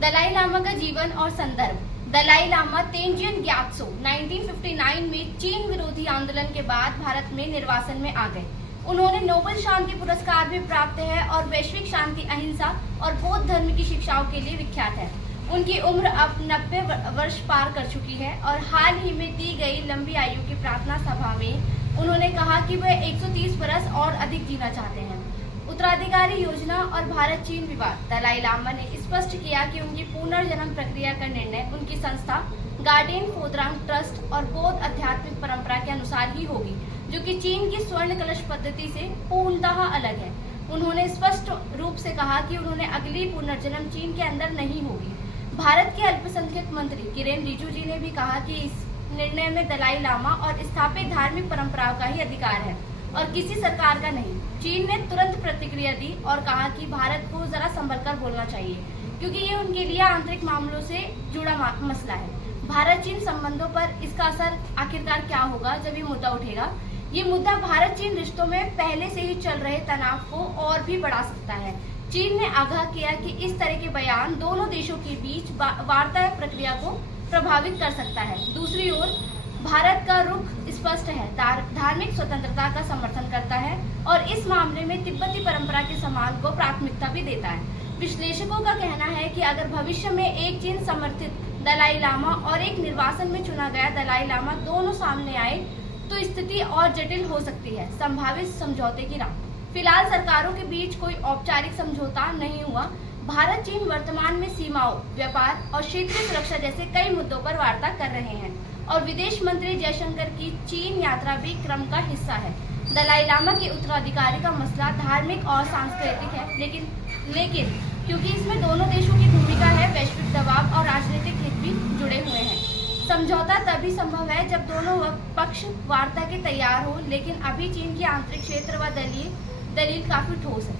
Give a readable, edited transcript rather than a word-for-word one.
दलाई लामा का जीवन और संदर्भ। दलाई लामा तेंजिन ग्यात्सो 1959 में चीन विरोधी आंदोलन के बाद भारत में निर्वासन में आ गए। उन्होंने नोबेल शांति पुरस्कार भी प्राप्त है और वैश्विक शांति, अहिंसा और बौद्ध धर्म की शिक्षाओं के लिए विख्यात है। उनकी उम्र अब 90 वर्ष पार कर चुकी है और हाल ही में दी गई लंबी आयु की प्रार्थना सभा में उन्होंने कहा कि वे 130 बरस और अधिक जीना चाहते हैं। उत्तराधिकारी योजना और भारत चीन विवाद। दलाई लामा ने स्पष्ट किया कि उनकी पुनर्जन्म प्रक्रिया का निर्णय उनकी संस्था गार्डियन फोद्रांग ट्रस्ट और बौद्ध आध्यात्मिक परंपरा के अनुसार ही होगी, जो कि चीन की स्वर्ण कलश पद्धति से पूर्णतः अलग है। उन्होंने स्पष्ट रूप से कहा कि उन्होंने अगली पुनर्जन्म चीन के अंदर नहीं होगी। भारत के अल्पसंख्यक मंत्री किरेन रिजिजू जी ने भी कहा कि इस निर्णय में दलाई लामा और स्थापित धार्मिक परंपराओं का ही अधिकार है और किसी सरकार का नहीं। चीन ने तुरंत प्रतिक्रिया दी और कहा कि भारत को जरा संभल कर बोलना चाहिए, क्योंकि ये उनके लिए आंतरिक मामलों से जुड़ा मसला है। भारत चीन संबंधों पर इसका असर आखिरकार क्या होगा जब ये मुद्दा उठेगा। ये मुद्दा भारत चीन रिश्तों में पहले से ही चल रहे तनाव को और भी बढ़ा सकता है। चीन ने आगाह किया कि इस तरह के बयान दोनों देशों के बीच वार्ता प्रक्रिया को प्रभावित कर सकता है। दूसरी ओर भारत का रुख स्पष्ट है, धार्मिक स्वतंत्रता का समर्थन करता है और इस मामले में तिब्बती परंपरा के सम्मान को प्राथमिकता भी देता है। विश्लेषकों का कहना है कि अगर भविष्य में एक चीन समर्थित दलाई लामा और एक निर्वासन में चुना गया दलाई लामा दोनों सामने आए तो स्थिति और जटिल हो सकती है। संभावित समझौते की राह। फिलहाल सरकारों के बीच कोई औपचारिक समझौता नहीं हुआ। भारत चीन वर्तमान में सीमाओं, व्यापार और क्षेत्रीय सुरक्षा जैसे कई मुद्दों पर वार्ता कर रहे हैं और विदेश मंत्री जयशंकर की चीन यात्रा भी क्रम का हिस्सा है। दलाई लामा के उत्तराधिकारी का मसला धार्मिक और सांस्कृतिक है, लेकिन क्योंकि इसमें दोनों देशों की भूमिका है, वैश्विक दबाव और राजनीतिक हित भी जुड़े हुए हैं। समझौता तभी संभव है जब दोनों पक्ष वार्ता के तैयार हो, लेकिन अभी चीन की आंतरिक क्षेत्र व दलील काफी ठोस है।